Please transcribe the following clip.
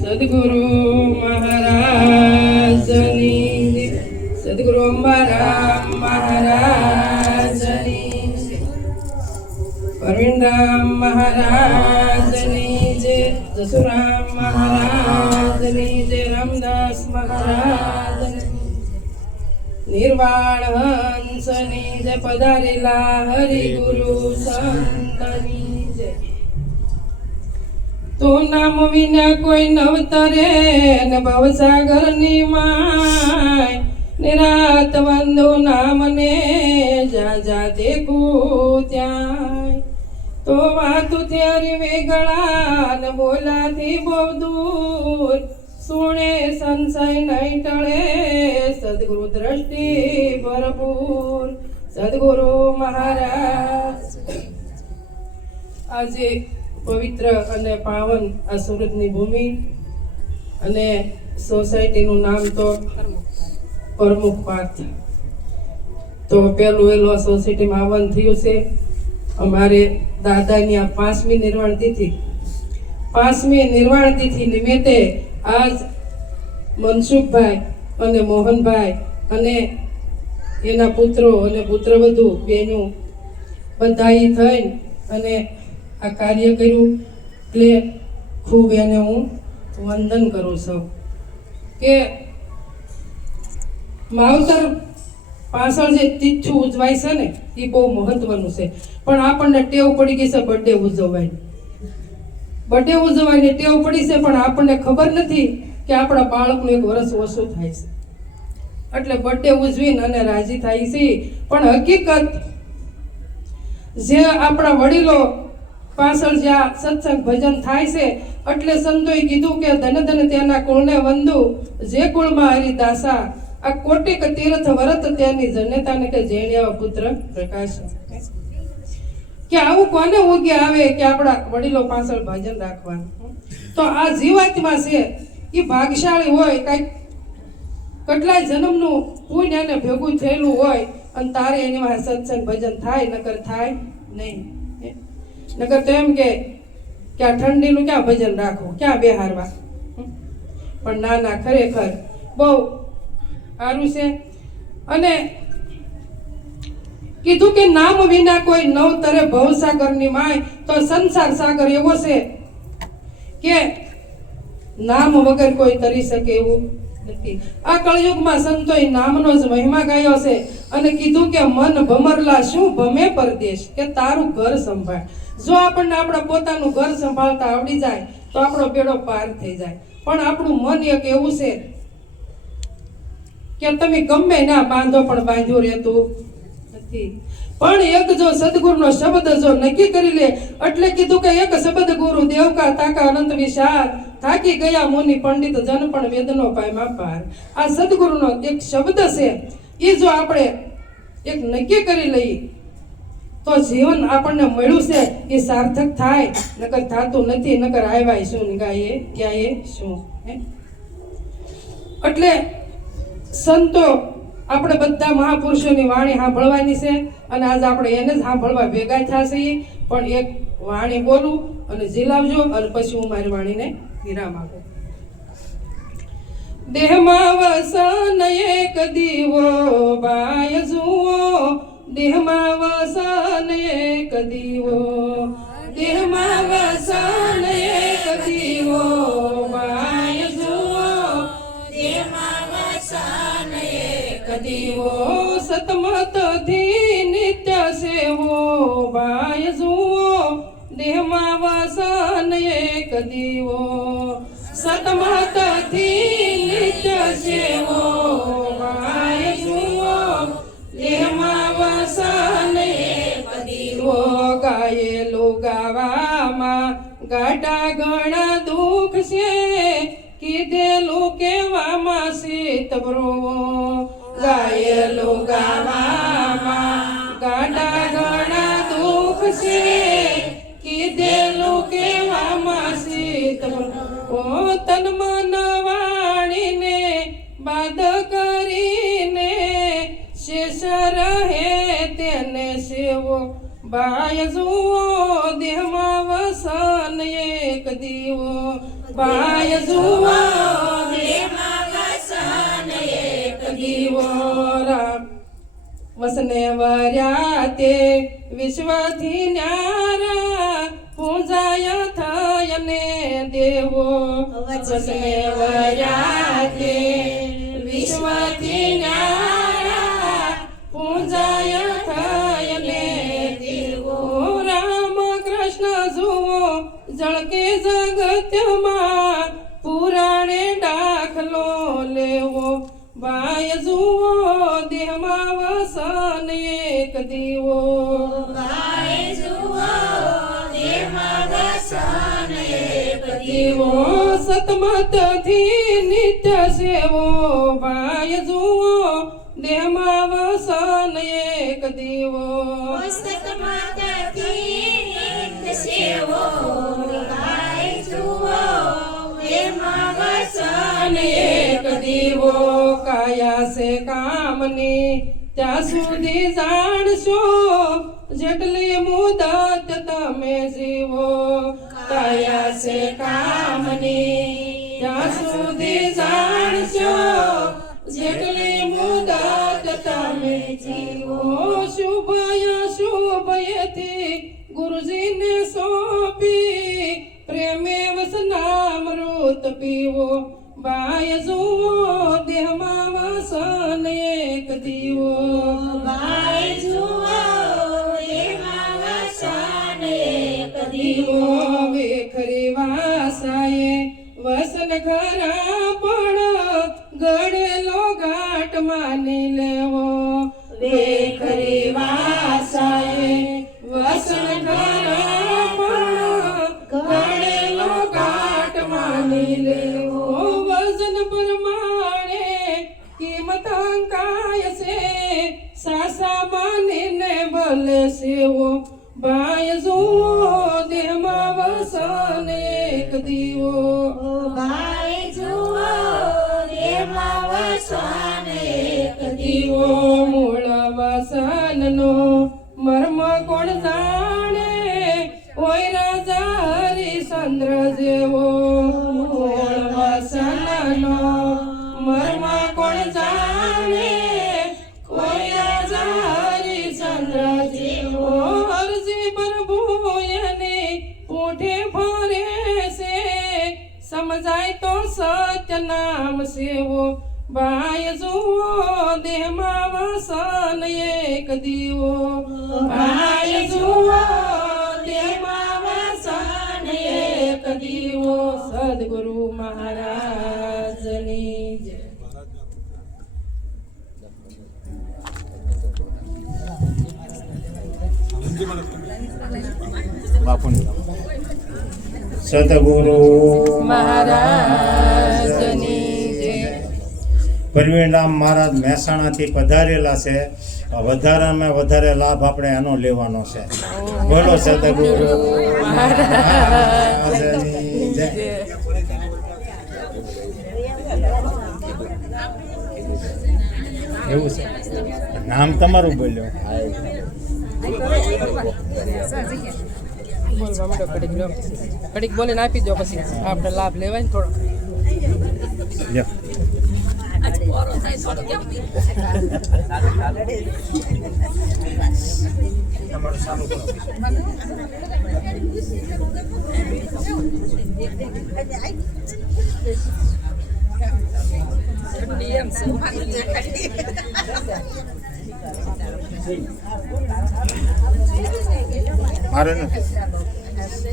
સદગુરુ મહારાજની સદગુરુ અંબારામ મહારાજની પરવીનરામ મહારાજની જય જસુરામ મહારાજની જય રામદાસ મહારાજની નિર્વાણ હંસની જય પધારેલા હરિગુરુ સંતની જય તો નામ વિના કોઈ નવતરે ને ભવસાગરની માય નિરાત વંદો નામને જા જા દેખું ત્યાં તો વાતું ત્યારે વેગળા ને બોલાથી બહુ દૂર સુણે સંશય નહીં ટળે સદગુરુ દ્રષ્ટિ ભરપૂર સદગુરુ મહારાજ આજે પવિત્ર અને પાવન આ સુરતની ભૂમિ અને સોસાયટીનું નામ તો પ્રમુખ પાથ તો વહેલું આ સોસાયટીમાં આવવાનું થયું છે. અમારે દાદાની આ 5મી નિર્વાણ તિથિ નિમિત્તે આજ મનસુખભાઈ અને મોહનભાઈ અને એના પુત્રો અને પુત્રવધુ બેનું બધાઈ થઈને અને આ કાર્ય કર્યું એટલે ખૂબ એને હું વંદન કરું છું કે માવતર પાછળ જે તિથિ ઉજવાય છે ને એ બહુ મહત્વનું છે, પણ આપણને ટેવ પડી ગઈ છે બર્થડે ઉજવવાની ટેવ પડી છે, પણ આપણને ખબર નથી કે આપણા બાળકનું 1 વર્ષ ઓછું થાય છે એટલે બર્થડે ઉજવીને અને રાજી થાય છે. પણ હકીકત જે આપણા વડીલો પાછળ જ્યાં સત્સંગ ભજન થાય છે એટલે સંતોએ કીધું કે ધન ધન તેના કુળને વંદુ જે કુળમાં હરિદાસા આ કોટિક તીર્થ વરત તેની જનેતાને કે જેણ્યા પુત્ર પ્રકાશ કે આવું કોને ઉગે આવે કે આપણા વડીલો પાછળ ભજન રાખવાનું. તો આ જીવાત્મા છે એ ભાગશાળી હોય, કઈક કેટલાય જન્મનું પુણ્ય એને ભેગું થયેલું હોય અને તારે એની માં સત્સંગ ભજન થાય, નકર થાય નહીં. નકર તો એમ કે આ ઠંડીનું ક્યાં ભજન રાખવું, ક્યાં બેહારવા. પણ ના ખરેખર બહુ સારું છે. અને કીધું કે નામ વિના કોઈ નવતરે ભવસાગરની માય, તો સંસાર સાગર એવો છે કે નામ વગર કોઈ તરી શકે એવું નથી. આ કળયુગમાં સંતોએ નામનો જ મહિમા ગાયો છે અને કીધું કે મન ભમરલા શું ભમે પરદેશ, કે તારું ઘર સંભાળ. જો આપણને આપણા પોતાનું ઘર સંભાળતા આવડી જાય તો આપણો બેડો પાર થઈ જાય. પણ આપણું મન એક એવું છે કે તમે ગમે ના બાંધો પણ બાંધ્યું રહેતું નથી. પણ એક જો સદગુરુનો શબ્દ જો નક્કી કરી લે એટલે કીધું કે એક શબ્દ ગુરુ દેવકા તાકા અનંત વિશાળ, થાકી ગયા મુનિ પંડિત જન પણ વેદનો પામ્યા પાર. આ સદગુરુનો એક શબ્દ છે એ જો આપણે એક નક્કી કરી લઈએ તો જીવન આપણને મળ્યું છે એ સાર્થક થાય, નકર થાતું નથી. નકર આવ્યા શું ગાયે ક્યાંય શું. એટલે સંતો આપણે બધા મહાપુરુષોની વાણી સાંભળવાની છે અને આજ આપણે એને જ સાંભળવા ભેગા થયા છીએ. પણ એક વાણી બોલું અને જીલાવજો અને પછી હું મારી વાણીને વિરામ આપું. દેહમાં વસન એક દીવો બાય જુઓ, દેહમાં વસન એક દીવો, દેહમાં વસન એક દીવો બાય જુઓ, દેહમાં વસન એક દીવો, સતમત થી નિત્ય સેવો બાય જુઓ, દેહમાં વસન એક દીવો, સતમત થી નિત્ય સેવો બાય જુઓ, દેહમાં વસન એક દીવો. ગાયેલું ગાવામાં ગાટા ઘણા દુઃખ છે, કીધેલું કેવામાં શીત ભ્રુવો. ગાયેલું ગાવામાં ગાટા ઘણા દુઃખ છે, કીધેલું કેવામાં શીત ભ્રુવો. તન મન વાણીને બાદ કરીને શેષ રહે તેને સેવો બાય જુઓ, દેહમાં વસન દીવો ભાઈ જુઓ એક દીવો રામ વસને વર્યા તે વિશ્વથી ન્યારા પૂજાય થયને દેવો વસને વર્યા તે વિશ્વથી ન્યારા પૂજાય થયને દેવો રામ કૃષ્ણ જુઓ જળકે જગત્યમાં પુરાણે દાખલો લેવો ભાઈ જુઓ દેહમાં વસન એક દીવો દીવો સતમતથી નિત્ય સેવો ભાઈ જુઓ દેહમાં વસન એક દીવો એક દીવો કાયા છે કામની ત્યાં સુધી જાણશો જેટલી મુદત તમે જીવો કાયા છે કામની ત્યાં સુધી જાણશો જેટલી મુદત તમે જીવો શુભય શુભયથી ગુરુજીને સોંપી પ્રેમે વસનામૃત પીવો બાય જુઓ દેહમાં વસન એક દીવો દીવો વેખરી વાસાએ વસન ખરા પણ ગળેલો ઘાટ માની લેવો વેખરી વાસાએ વસન ખરા પણ ગળેલો ઘાટ માની લેવો વજન પ્રમાણે કિંમત અંકાય છે સાસા માનીને ભલે સેવો ભાઈ જુઓ દેહમાં વસન એક દીવો દીવો મૂળ વસનનો મર્મ કોણ જાણે ઓય રાજા હરિશ્ચંદ્ર જેવો મૂળ વસનનો મર્મ કોણ જાણે ઓય રાજા હરિશ્ચંદ્ર જેવો અરજી પ્રભુ એની પૂઠે ફરે છે સમજાય તો સત્ય નામ સેવો ભાઈ જુઓ દેહમાં વસન એક દીવો ભાઈ જુઓ દેહમાં વસન એક દીવો સદગુરુ મહારાજની જય. સદગુરુ મહારાજની જય. પ્રવીણરામ મહારાજ મહેસાણાથી પધારેલા છે. વધારામાં વધારે લાભ આપણે એનો લેવાનો છે. બોલો સદગુરુ મહારાજની જય. એવું છે. નામ તમારું બોલ્યો. બોલવા માંડો ઘડીક બોલીને આપી દો પછી આપણે લાભ લેવાય ને થોડો. લ્યો. મારે નથી.